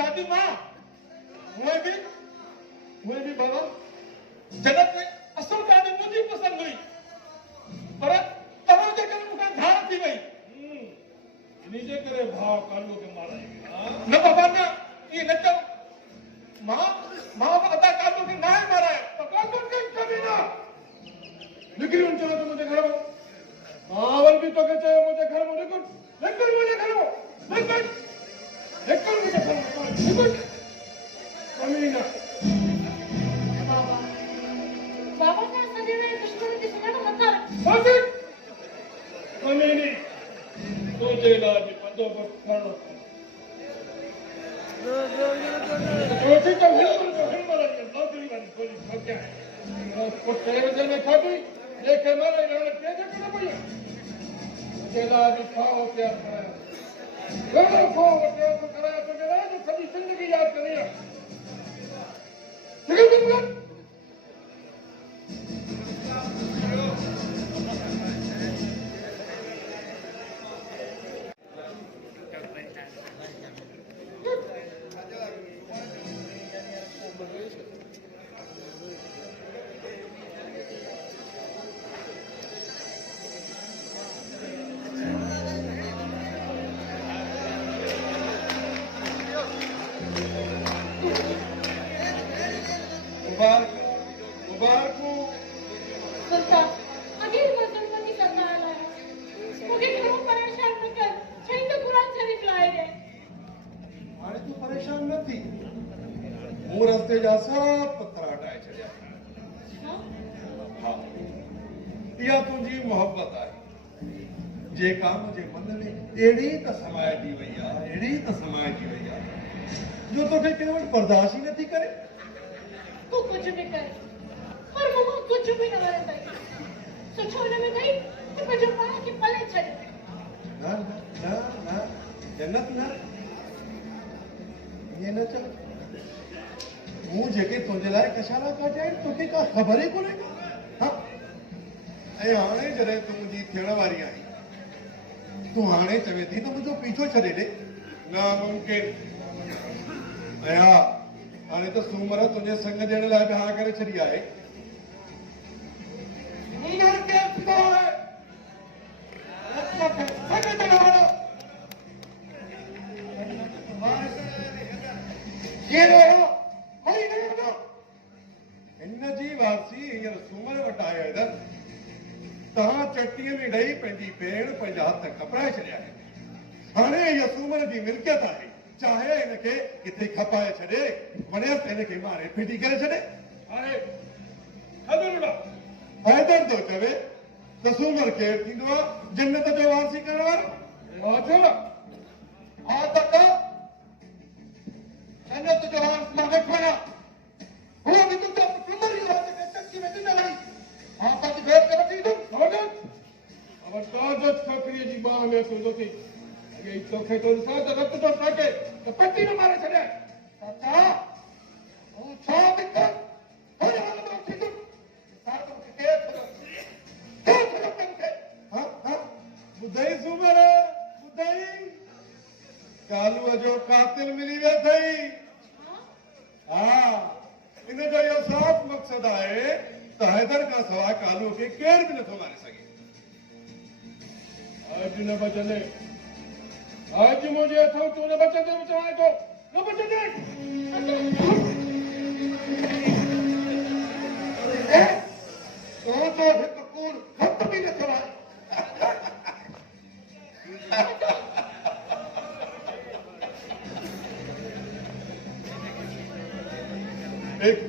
शादी मां मुझे भी बाबा जगत में असल गाड़ी मुझे पसंद हुई पर तरो जे करे मुका धार थी वई नीचे करे भाव कालू के मारा न बाबा ना ये न तो मां अदा कालू के ना मारा है तो कालू के कभी ना निकली उन चलो तो मुझे घर में मावल भी तो कहते हैं मुझे घर में निकल मुझे घर में निकल मुझे घर में निकल कमीना बाबा का सदैव दुश्मन की सुना तो मत बस कमीनी तो जेला जी बंदोबस्त करो रोटी तो हिम्मत लगी नौकरी वाली पुलिस को क्या है वो तेरे में खाती लेके मारे इन्होंने क्या करना पड़ा जेला जी खाओ क्या कराया खाओ क्या तो कराया तो मेरा जो सभी जिंदगी याद करेगा ठीक है तुम सब पत्थर हटाए छड़िया हाँ या तुझी मोहब्बत आई जे काम जे मन में एड़ी त समाय दी वैया एड़ी त समाय दी वैया जो तो के केवल बर्दाश्त ही नहीं करे तू कुछ भी कर पर वो कुछ भी न करे तो छोड़ने में गई तो मुझे पाया कि पले चले ना जन्नत ना ये न चल હું જે કે તોજલાય કશાલા કાઢ્યા તો કે કા ખબર હે કોને હા એ આણે જરે તું જી થેણવારી आई तू आणे चवे थी तो मुझो पीछो छड़े दे ना मुमकिन आया आणे तो सूमर तुझे संग देने लाए पे हाँ करे छड़ी आए मुंगर के तो है संग देने वाला ये रहो कोई नहीं होगा इन जी वापसी ये सूमर वटाया इधर तहां चट्टीअ में ॾेई पंहिंजी भेण पंहिंजा हथ खपराए छॾिया आहिनि हाणे इहा सूमर जी मिल्कियत आहे चाहे हिनखे किथे खपाए छॾे वञेसि त हिनखे मारे फिटी करे छॾे हाणे हैदर थो चवे त सूमर केरु थींदो आहे जन्नत जो वारसी करण वारो हा त जन्नत जो वारस मां वेठो आहियां हुओ बि तुंहिंजो सूमर ई आहे जेके चक्की में ॾिनल आई हाँ सच भेद कर दी तुम समझ अब कागज खकड़ी जी बाह में तो थी ये तो खे तो साथ रक्त तो सके तो पट्टी न मारे छड़े चाचा ओ छा दिक्कत हो जाने दो ठीक साथ में के छो के हां बुधई सुमर बुधई कालू जो कातिल मिली वे थई हां इन जो यो साफ मकसद है तो हैदर का सवाइ कालू के केर भी नथो मारे सके आज न बचने आज मुझे अथो तू न बचने बचाए तो न बचने तो हिक कूड़ खत भी नथो आए एक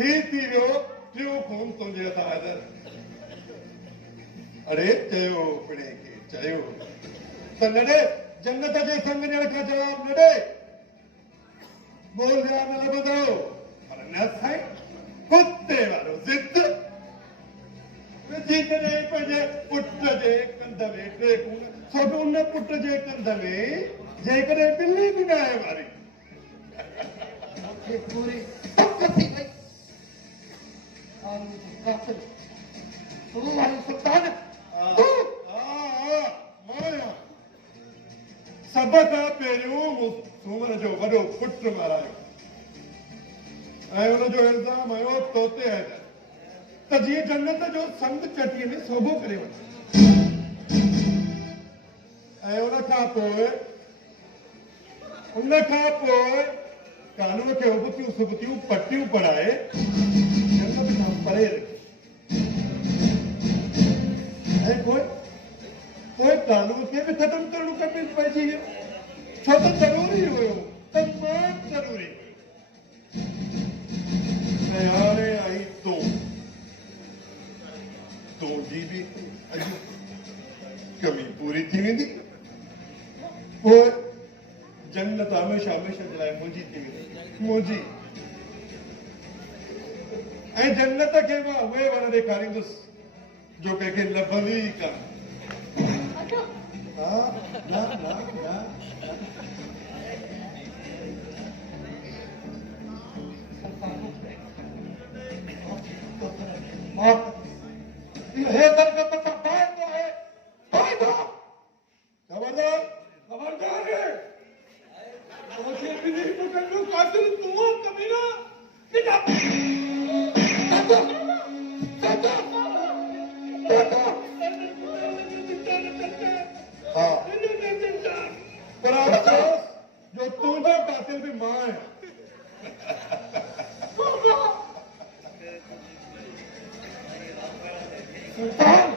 ही थी क्यों खून तुझे था हैदर अरे चयो पिणे के चयो तो नडे जन्नत जे संग ॾियण का जवाब नडे बोल रहा न लभंदो पर न साईं कुत्ते वारो ज़िद जेकॾहिं पंहिंजे पुट जे कंध में टे खून सो बि उन पुट जे कंध में जेकॾहिं ॿिली बि न आहे वारी मूंखे पूरी पक थी वई तू वारी सुल्तान तू सभ खां पहिरियों सूमर जो वॾो पुट मारायो ऐं हुनजो इल्ज़ाम आयो तो ते आहे त जीअं जन्नत जो संग चटीअ में सोभो करे वञे ऐं उनखां पोइ कानून खे उबतियूं सुबतियूं पटियूं पढ़ाए जन्नत खां परे रखी ऐं पोइ कानून खे बि ख़तमु करणो पइजी वियो छो त ज़रूरी हुयो तमामु ज़रूरी हुयो ऐं हाणे आई तुंहिंजी बि अॼु कमी पूरी थी वेंदी पोइ जन्नत हमेशह हमेशह जे लाइ मुंहिंजी थी वेंदी मुंहिंजी ऐं जन्नत खे मां उहे वण ॾेखारींदुसि जो कंहिंखे लभंदी ई कान हा न न न हे दरगत का फायदा है फायदा खबरदार खबरदार है मुझे भी नहीं पकड़ लो कातिल तुम हो कमीना निकाल हाँ पर अफसोस जो तुझा कातिल भी मां है सुल्तान सुल्तान